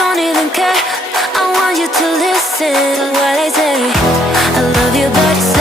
don't even care. I want you to listen to what I say. I love you, but it's